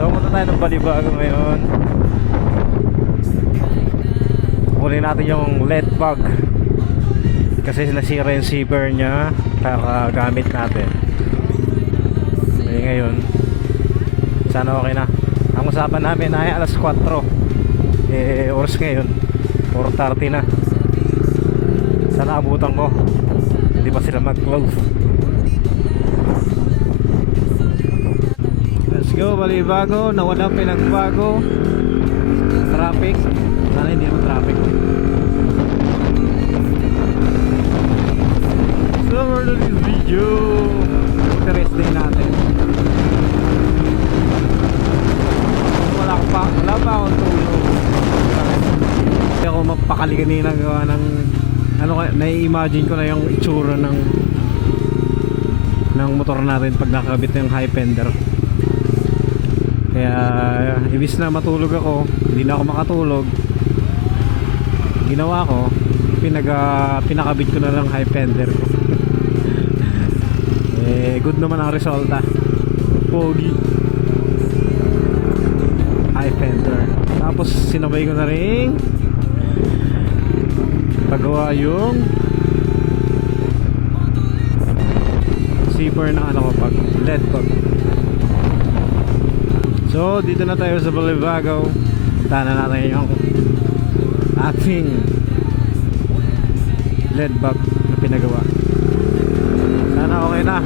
So punta tayo ng Balibago ngayon. Kunin natin yung LED bug kasi nasira yung zipper niya, kakagamit natin. Ngayon sana okay na. Ang usapan namin ay alas 4. Oras ngayon 4:30 na. Sana abutan ko, hindi pa sila mag-close. Let's go Balibago. Nawala pinagbago. Traffic, sana hindi naman traffic. So for this video, interest din natin. Wala pa akong tulog. Hindi ako mapakali kanina gawa ng ano, nai-imagine ko na yung itsura ng motor natin pag nakakabit yung high fender. Kaya ibis na matulog ako, hindi na ako makatulog. Ginawa ko, pinakabit ko na lang high fender ko. Good naman ang resulta. Pogi high fender. Tapos sinabay ko na rin pagawa yung zipper ng ano ko pag LED pag. So dito na tayo sa Balibago. Puntahan na natin yung ating LED bug na pinagawa. Sana okay na.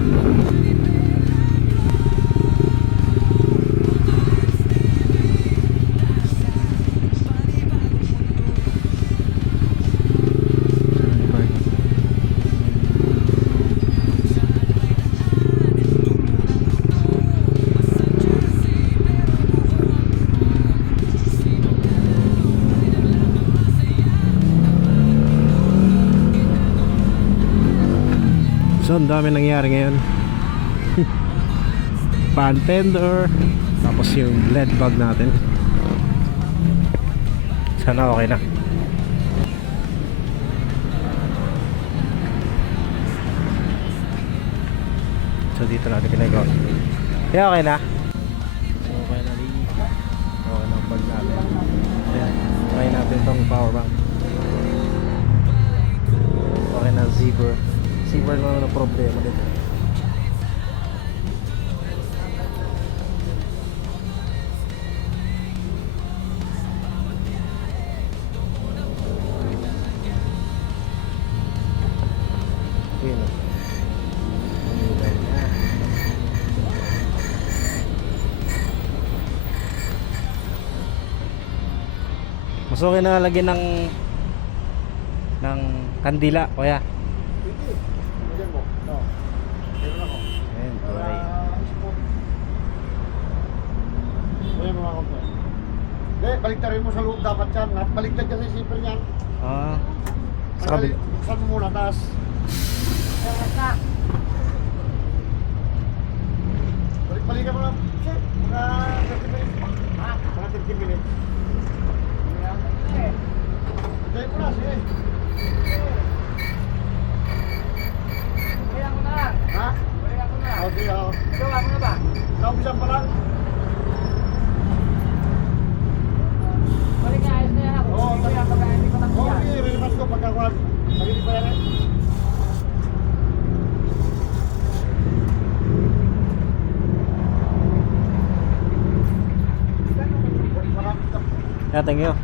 So ang dami nangyari ngayon. Fan fender, tapos yung LED bug natin. Sana okay na. So dito natin pinagawa. Kaya okay na. So okay na rin. Okay na ang bug natin. Ayan, try natin itong power bank. Okay na zipper. Zipper na ng problema dito. Yun o. Mas okay na lagyan ng kandila, kuya. Baliktarin mo sa loob dapat yan. Baliktad kasi zipper yan. Sa kabila. Saan mo muna, taas. Balik-balikan mo lang. Mga 30 minutes. Mga 30 minutes. Dahil mo na, sige. Balik ako na. Ha? Balik ako na. Okay, ako. Gawa mo na ba? Kaubisan pa lang. Balik na, ayos na yan ako. Oo, Hindi ko yan, pagka hindi ko Oo, nakikita. okay. Relax ko pagkakuhan. Pag-hindi pa yan eh. Yeah, thank you.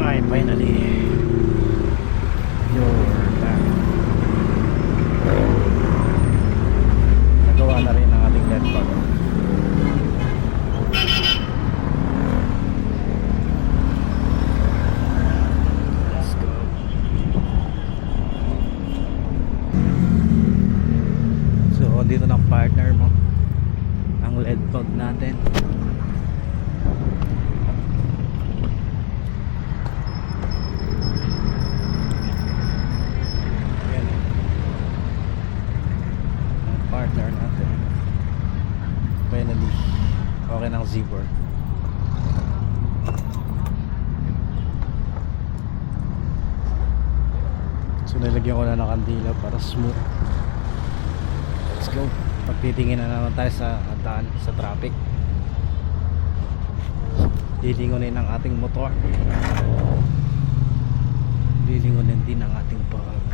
Ay, finally. You're back. Nagawa na rin ang ating LED bug. Let's go. So, dito na ang partner mo. Ang LED bug natin. Partner natin. Finally okay ng zipper. So Lagyan ko na ng kandila para smooth. Let's go. Pagtitingin na naman tayo sa daan, sa traffic. Lilingunin ang ating motor. Lilingunin din ang ating bag.